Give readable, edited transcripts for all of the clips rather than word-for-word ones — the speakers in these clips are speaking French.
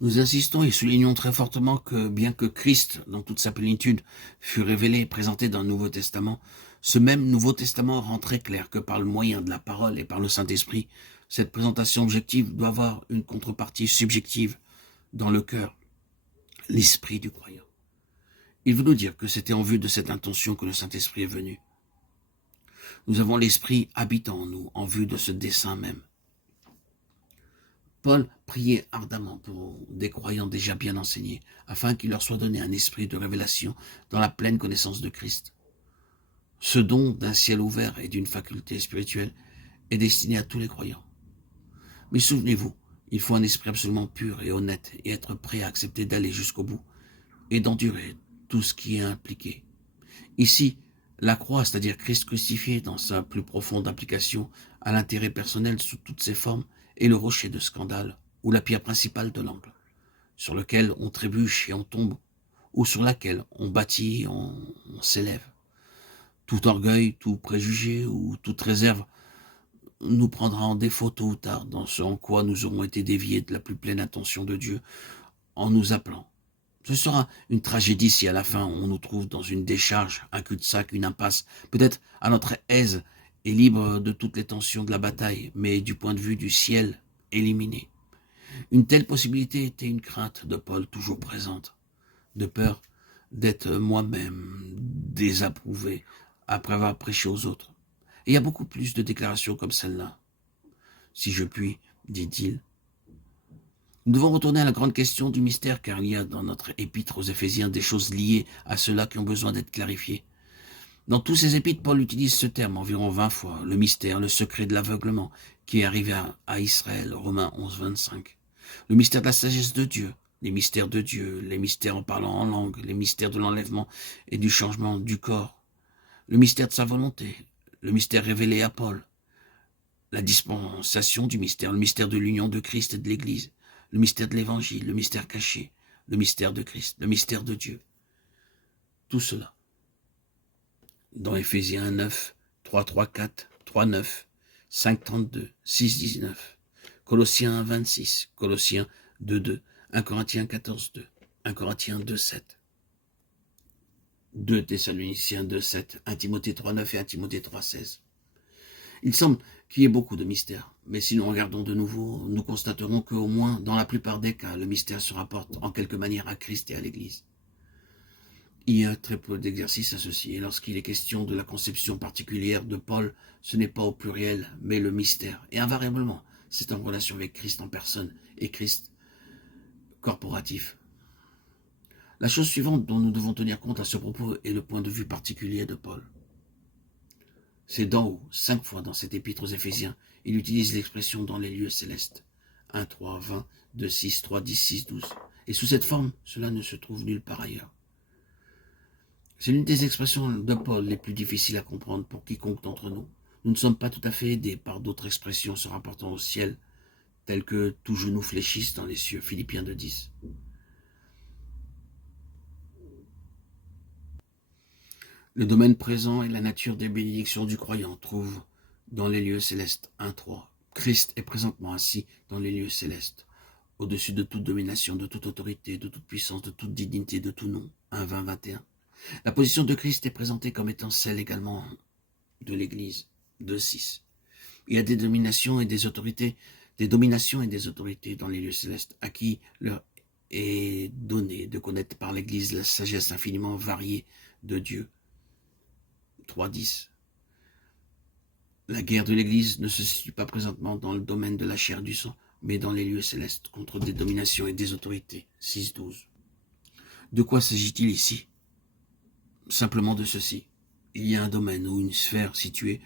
Nous insistons et soulignons très fortement que bien que Christ, dans toute sa plénitude, fut révélé et présenté dans le Nouveau Testament, ce même Nouveau Testament rend très clair que par le moyen de la parole et par le Saint-Esprit, cette présentation objective doit avoir une contrepartie subjective dans le cœur, l'esprit du croyant. Il veut nous dire que c'était en vue de cette intention que le Saint-Esprit est venu. Nous avons l'Esprit habitant en nous, en vue de ce dessein même. Paul priait ardemment pour des croyants déjà bien enseignés, afin qu'il leur soit donné un esprit de révélation dans la pleine connaissance de Christ. Ce don d'un ciel ouvert et d'une faculté spirituelle est destiné à tous les croyants. Mais souvenez-vous, il faut un esprit absolument pur et honnête et être prêt à accepter d'aller jusqu'au bout et d'endurer tout ce qui est impliqué. Ici, la croix, c'est-à-dire Christ crucifié dans sa plus profonde application à l'intérêt personnel sous toutes ses formes, est le rocher de scandale ou la pierre principale de l'angle, sur lequel on trébuche et on tombe, ou sur laquelle on bâtit et on s'élève. Tout orgueil, tout préjugé ou toute réserve nous prendra en défaut tôt ou tard dans ce en quoi nous aurons été déviés de la plus pleine attention de Dieu en nous appelant. Ce sera une tragédie si à la fin on nous trouve dans une décharge, un cul-de-sac, une impasse, peut-être à notre aise et libre de toutes les tensions de la bataille, mais du point de vue du ciel, éliminé. Une telle possibilité était une crainte de Paul toujours présente, de peur d'être moi-même désapprouvé après avoir prêché aux autres. Et il y a beaucoup plus de déclarations comme celle-là. Si je puis, dit-il. Nous devons retourner à la grande question du mystère, car il y a dans notre épître aux Éphésiens des choses liées à cela qui ont besoin d'être clarifiées. Dans tous ses épîtres, Paul utilise ce terme environ 20 fois, le mystère, le secret de l'aveuglement, qui est arrivé à Israël, Romains 11, 25. Le mystère de la sagesse de Dieu, les mystères de Dieu, les mystères en parlant en langue, les mystères de l'enlèvement et du changement du corps, le mystère de sa volonté, le mystère révélé à Paul, la dispensation du mystère, le mystère de l'union de Christ et de l'Église, le mystère de l'Évangile, le mystère caché, le mystère de Christ, le mystère de Dieu. Tout cela. Dans Éphésiens 9, 3, 3, 4, 3, 9, 5, 32, 6, 19, Colossiens 1, 26, Colossiens 2, 2, 1 Corinthiens 14, 2, 1 Corinthiens 2, 7, 2 Thessaloniciens 2, 7, 1 Timothée 3, 9 et 1 Timothée 3, 16. Il semble qu'il y ait beaucoup de mystères, mais si nous regardons de nouveau, nous constaterons qu'au moins, dans la plupart des cas, le mystère se rapporte en quelque manière à Christ et à l'Église. Il y a très peu d'exercice à ceci, et lorsqu'il est question de la conception particulière de Paul, ce n'est pas au pluriel, mais le mystère. Et invariablement, c'est en relation avec Christ en personne, et Christ corporatif. La chose suivante dont nous devons tenir compte à ce propos est le point de vue particulier de Paul. C'est d'en haut, 5 fois dans cet épître aux Éphésiens, il utilise l'expression dans les lieux célestes. 1, 3, 20, 2, 6, 3, 10, 6, 12. Et sous cette forme, cela ne se trouve nulle part ailleurs. C'est l'une des expressions de Paul les plus difficiles à comprendre pour quiconque d'entre nous. Nous ne sommes pas tout à fait aidés par d'autres expressions se rapportant au ciel, telles que « tout genou fléchisse dans les cieux » Philippiens 2,10. Le domaine présent et la nature des bénédictions du croyant trouvent dans les lieux célestes 1.3. Christ est présentement assis dans les lieux célestes, au-dessus de toute domination, de toute autorité, de toute puissance, de toute dignité, de tout nom 1.20.21. La position de Christ est présentée comme étant celle également de l'Église 2.6. Il y a des dominations et des autorités dans les lieux célestes, à qui leur est donné de connaître par l'Église la sagesse infiniment variée de Dieu. 3.10. La guerre de l'Église ne se situe pas présentement dans le domaine de la chair et du sang, mais dans les lieux célestes, contre des dominations et des autorités. 6.12. De quoi s'agit-il ici? Simplement de ceci. Il y a un domaine ou une sphère située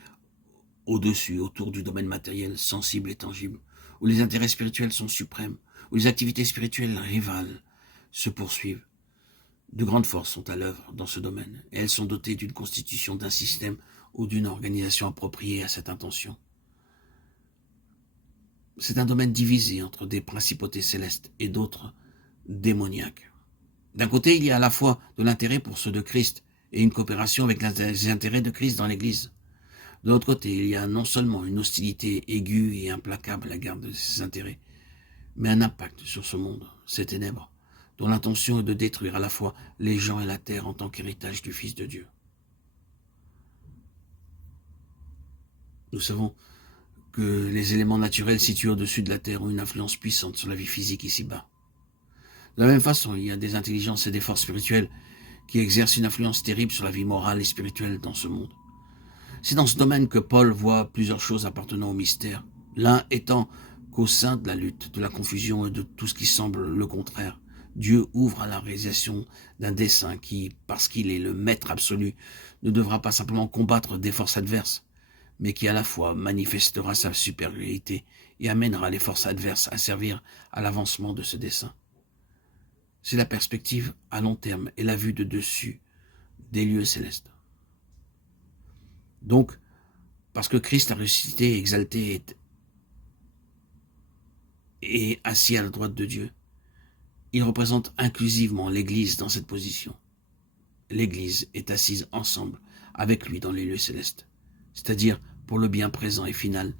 au-dessus, autour du domaine matériel, sensible et tangible, où les intérêts spirituels sont suprêmes, où les activités spirituelles rivales se poursuivent. De grandes forces sont à l'œuvre dans ce domaine, et elles sont dotées d'une constitution, d'un système ou d'une organisation appropriée à cette intention. C'est un domaine divisé entre des principautés célestes et d'autres démoniaques. D'un côté, il y a à la fois de l'intérêt pour ceux de Christ et une coopération avec les intérêts de Christ dans l'Église. De l'autre côté, il y a non seulement une hostilité aiguë et implacable à l'égard de ces intérêts, mais un impact sur ce monde, ces ténèbres, dont l'intention est de détruire à la fois les gens et la terre en tant qu'héritage du Fils de Dieu. Nous savons que les éléments naturels situés au-dessus de la terre ont une influence puissante sur la vie physique ici-bas. De la même façon, il y a des intelligences et des forces spirituelles qui exercent une influence terrible sur la vie morale et spirituelle dans ce monde. C'est dans ce domaine que Paul voit plusieurs choses appartenant au mystère, l'un étant qu'au sein de la lutte, de la confusion et de tout ce qui semble le contraire, Dieu ouvre à la réalisation d'un dessein qui, parce qu'il est le maître absolu, ne devra pas simplement combattre des forces adverses, mais qui à la fois manifestera sa supériorité et amènera les forces adverses à servir à l'avancement de ce dessein. C'est la perspective à long terme et la vue de dessus des lieux célestes. Donc, parce que Christ a ressuscité, exalté et assis à la droite de Dieu, il représente inclusivement l'Église dans cette position. L'Église est assise ensemble avec lui dans les lieux célestes, c'est-à-dire pour le bien présent et final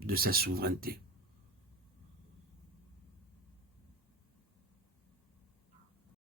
de sa souveraineté.